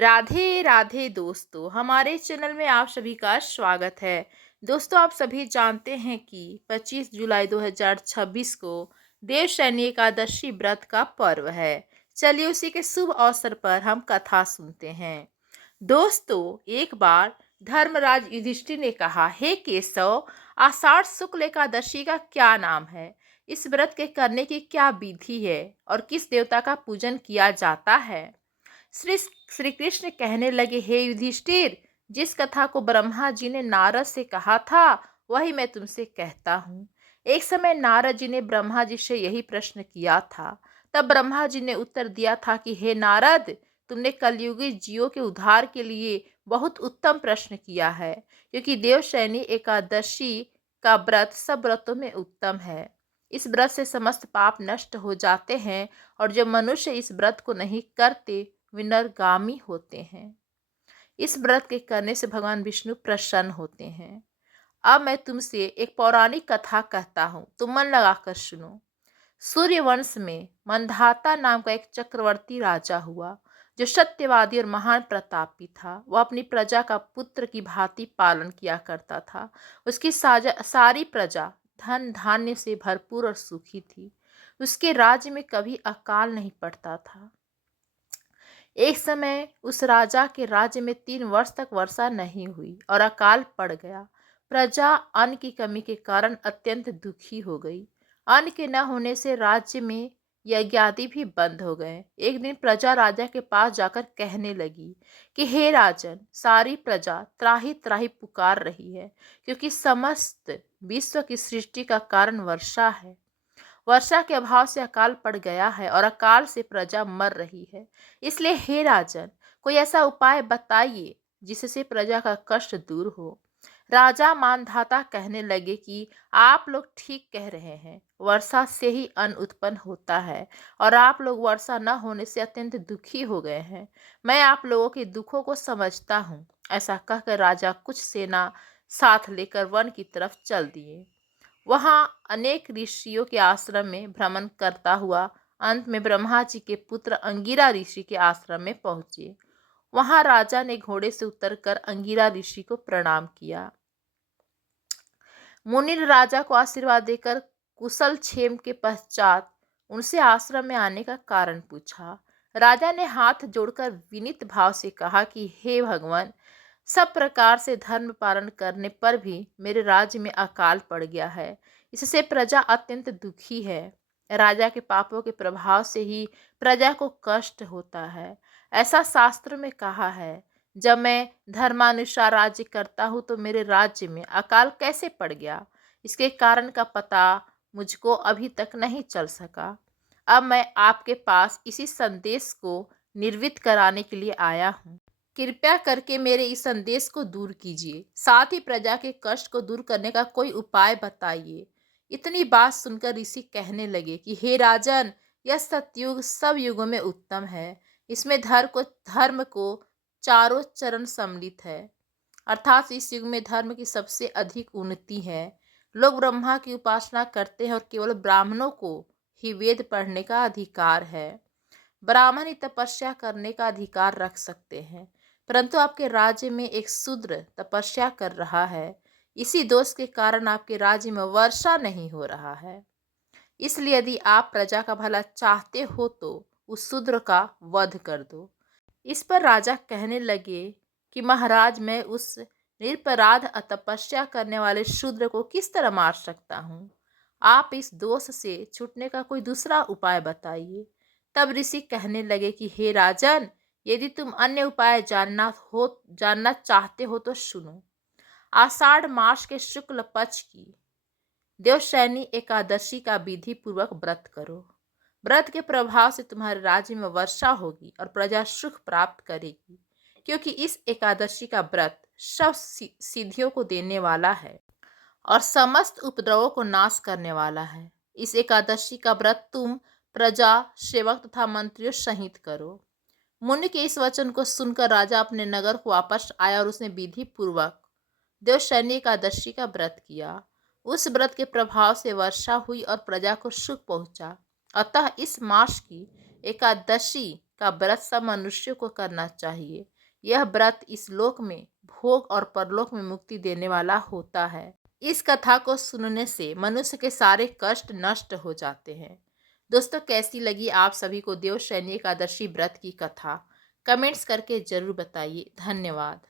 राधे राधे दोस्तों, हमारे चैनल में आप सभी का स्वागत है। दोस्तों, आप सभी जानते हैं कि 25 जुलाई 2026 को देवशयनी एकादशी व्रत का पर्व है। चलिए उसी के शुभ अवसर पर हम कथा सुनते हैं। दोस्तों, एक बार धर्मराज युधिष्ठिर ने कहा, हे केशव, आषाढ़ शुक्ल एकादशी का क्या नाम है? इस व्रत के करने की क्या विधि है और किस देवता का पूजन किया जाता है? श्री श्री कृष्ण कहने लगे, हे युधिष्ठिर, जिस कथा को ब्रह्मा जी ने नारद से कहा था वही मैं तुमसे कहता हूँ। एक समय नारद जी ने ब्रह्मा जी से यही प्रश्न किया था। तब ब्रह्मा जी ने उत्तर दिया था कि हे नारद, तुमने कलयुगी जीवों के उद्धार के लिए बहुत उत्तम प्रश्न किया है, क्योंकि देवशयनी एकादशी का व्रत सब व्रतों में उत्तम है। इस व्रत से समस्त पाप नष्ट हो जाते हैं और जो मनुष्य इस व्रत को नहीं करते विनरगामी होते हैं। इस व्रत के करने से भगवान विष्णु प्रसन्न होते हैं। अब मैं तुमसे एक पौराणिक कथा कहता हूँ, तुम मन लगाकर सुनो। सूर्यवंश में मंधाता नाम का एक चक्रवर्ती राजा हुआ, जो सत्यवादी और महान प्रतापी था। वह अपनी प्रजा का पुत्र की भांति पालन किया करता था। उसकी सारी प्रजा धन धान्य से भरपूर और सुखी थी। उसके राज्य में कभी अकाल नहीं पड़ता था। एक समय उस राजा के राज्य में 3 वर्ष तक वर्षा नहीं हुई और अकाल पड़ गया। प्रजा अन्न की कमी के कारण अत्यंत दुखी हो गई। अन्न के न होने से राज्य में यज्ञादि भी बंद हो गए। एक दिन प्रजा राजा के पास जाकर कहने लगी कि हे राजन, सारी प्रजा त्राहि त्राहि पुकार रही है, क्योंकि समस्त विश्व की सृष्टि का कारण वर्षा है। वर्षा के अभाव से अकाल पड़ गया है और अकाल से प्रजा मर रही है। इसलिए हे राजन, कोई ऐसा उपाय बताइए जिससे प्रजा का कष्ट दूर हो। राजा मानधाता कहने लगे कि आप लोग ठीक कह रहे हैं, वर्षा से ही अन्न उत्पन्न होता है और आप लोग वर्षा न होने से अत्यंत दुखी हो गए हैं। मैं आप लोगों के दुखों को समझता हूँ। ऐसा कहकर राजा कुछ सेना साथ लेकर वन की तरफ चल दिए। वहां अनेक ऋषियों के आश्रम में भ्रमण करता हुआ अंत में ब्रह्मा जी के पुत्र अंगिरा ऋषि के आश्रम में पहुंचे। वहां राजा ने घोड़े से उतरकर अंगिरा ऋषि को प्रणाम किया। मुनि ने राजा को आशीर्वाद देकर कुशल क्षेम के पश्चात उनसे आश्रम में आने का कारण पूछा। राजा ने हाथ जोड़कर विनीत भाव से कहा कि हे भगवान, सब प्रकार से धर्म पालन करने पर भी मेरे राज्य में अकाल पड़ गया है। इससे प्रजा अत्यंत दुखी है। राजा के पापों के प्रभाव से ही प्रजा को कष्ट होता है। ऐसा शास्त्र में कहा है। जब मैं धर्मानुसार राज्य करता हूँ तो मेरे राज्य में अकाल कैसे पड़ गया, इसके कारण का पता मुझको अभी तक नहीं चल सका। अब मैं आपके पास इसी संदेश को निर्वित कराने के लिए आया हूँ। कृपया करके मेरे इस संदेश को दूर कीजिए, साथ ही प्रजा के कष्ट को दूर करने का कोई उपाय बताइए। इतनी बात सुनकर ऋषि कहने लगे कि हे राजन, यह सतयुग सब युगों में उत्तम है। इसमें धर्म को चारों चरण सम्मिलित है, अर्थात इस युग में धर्म की सबसे अधिक उन्नति है। लोग ब्रह्मा की उपासना करते हैं और केवल ब्राह्मणों को ही वेद पढ़ने का अधिकार है। ब्राह्मण ही तपस्या करने का अधिकार रख सकते हैं, परंतु आपके राज्य में एक शूद्र तपस्या कर रहा है। इसी दोष के कारण आपके राज्य में वर्षा नहीं हो रहा है। इसलिए यदि आप प्रजा का भला चाहते हो तो उस शूद्र का वध कर दो। इस पर राजा कहने लगे कि महाराज, मैं उस निरपराध तपस्या करने वाले शूद्र को किस तरह मार सकता हूँ? आप इस दोष से छूटने का कोई दूसरा उपाय बताइए। तब ऋषि कहने लगे कि हे राजन, यदि तुम अन्य उपाय जानना चाहते हो तो सुनो। आषाढ़ मास के शुक्ल पक्ष की देवशयनी एकादशी का विधि पूर्वक व्रत करो। व्रत के प्रभाव से तुम्हारे राज्य में वर्षा होगी और प्रजा सुख प्राप्त करेगी, क्योंकि इस एकादशी का व्रत सब सिद्धियों को देने वाला है और समस्त उपद्रवों को नाश करने वाला है। इस एकादशी का व्रत तुम प्रजा, सेवक तथा मंत्रियों सहित करो। मुनि के इस वचन को सुनकर राजा अपने नगर को वापस आया और उसने विधि पूर्वक देवशयनी एकादशी का व्रत किया। उस व्रत के प्रभाव से वर्षा हुई और प्रजा को सुख पहुंचा। अतः इस मास की एकादशी का व्रत सब मनुष्यों को करना चाहिए। यह व्रत इस लोक में भोग और परलोक में मुक्ति देने वाला होता है। इस कथा को सुनने से मनुष्य के सारे कष्ट नष्ट हो जाते हैं। दोस्तों, कैसी लगी आप सभी को देवशयनी एकादशी व्रत की कथा? कमेंट्स करके जरूर बताइए। धन्यवाद।